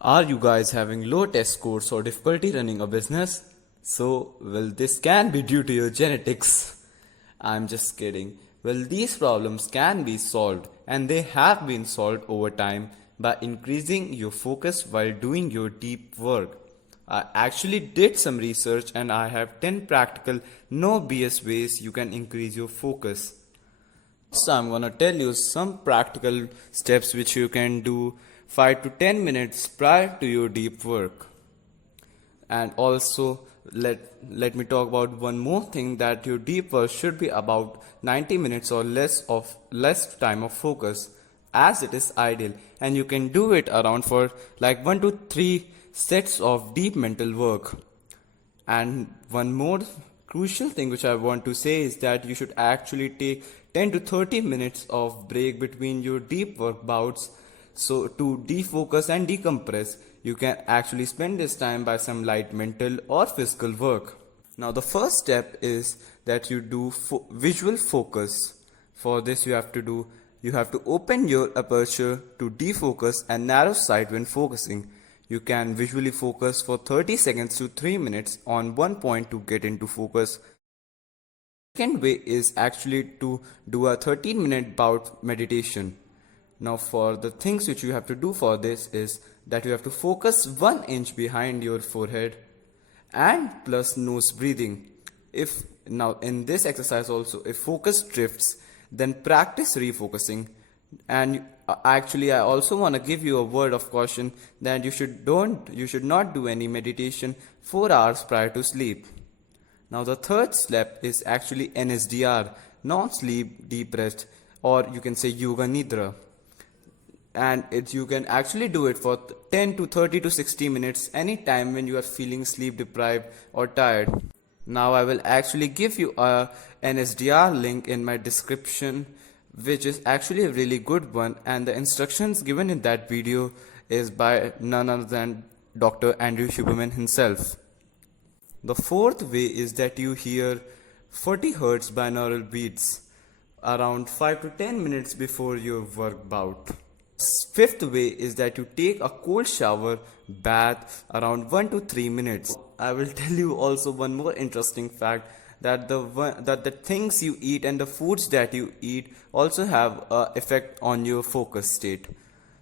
Are you guys having low test scores or difficulty running a business? Well, this can be due to your genetics. I'm just kidding. Well, these problems can be solved, and they have been solved over time by increasing your focus while doing your deep work. I actually did some research and I have 10 practical, no BS ways you can increase your focus. So I'm gonna tell you some practical steps which you can do 5 to 10 minutes prior to your deep work. And also let me talk about one more thing, that your deep work should be about 90 minutes or less time of focus, as it is ideal, and you can do it around for like 1 to 3 sets of deep mental work. And one more crucial thing which I want to say is that you should actually take 10 to 30 minutes of break between your deep work bouts. So to defocus and decompress, you can actually spend this time by some light mental or physical work. Now the first step is that you do visual focus. For this you have to open your aperture to defocus and narrow sight when focusing. You can visually focus for 30 seconds to 3 minutes on one point to get into focus. Second way is actually to do a 13-minute bout meditation. Now for the things which you have to do for this is that you have to focus 1 inch behind your forehead and plus nose breathing. If now in this exercise also, if focus drifts, then practice refocusing. And actually I also want to give you a word of caution that you should not do any meditation 4 hours prior to sleep. Now the third step is actually NSDR, non-sleep deep rest, or you can say yoga nidra. And you can actually do it for 10 to 30 to 60 minutes anytime when you are feeling sleep deprived or tired. Now I will actually give you a NSDR link in my description, which is actually a really good one, and the instructions given in that video is by none other than Dr. Andrew Huberman himself. The fourth way is that you hear 40 Hz binaural beats around 5 to 10 minutes before your work bout. Fifth way is that you take a cold shower bath around 1 to 3 minutes. I will tell you also one more interesting fact, that the things you eat and the foods that you eat also have an effect on your focus state.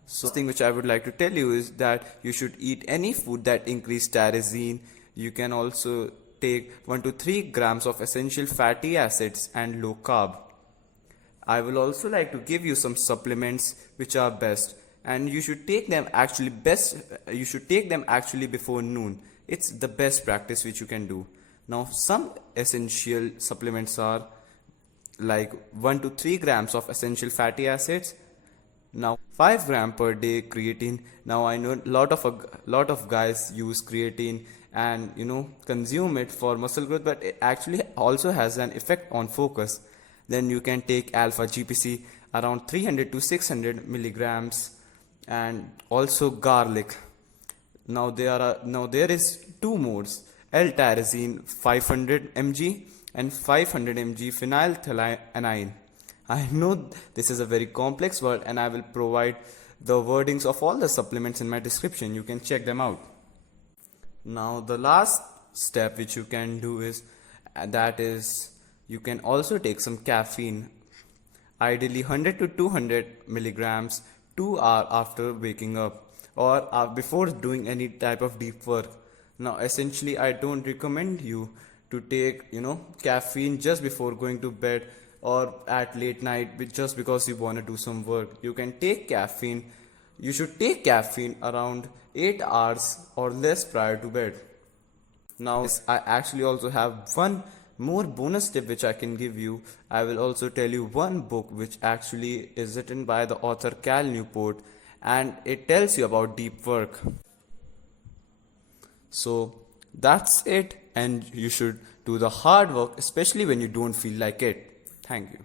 So thing which I would like to tell you is that you should eat any food that increase tyrosine. You can also take 1 to 3 grams of essential fatty acids and low carb. I will also like to give you some supplements which are best, and you should take them actually before noon. It's the best practice which you can do. Now some essential supplements are like 1 to 3 grams of essential fatty acids. Now 5 gram per day creatine. Now I know lot of guys use creatine and consume it for muscle growth, but it actually also has an effect on focus. Then you can take alpha GPC around 300 to 600 milligrams, and also garlic. Now there is 2 modes: L-Tyresine 500 mg and 500 mg phenylethylanine. I know this is a very complex word, and I will provide the wordings of all the supplements in my description. You can check them out. Now the last step which you can do is you can also take some caffeine, ideally 100 to 200 milligrams 2 hours after waking up or before doing any type of deep work. Now essentially I don't recommend you to take caffeine just before going to bed or at late night just because you want to do some work. You should take caffeine around 8 hours or less prior to bed. Now I actually also have one more bonus tip which I can give you. I will also tell you one book which actually is written by the author Cal Newport, and it tells you about deep work. So that's it, and you should do the hard work, especially when you don't feel like it. Thank you.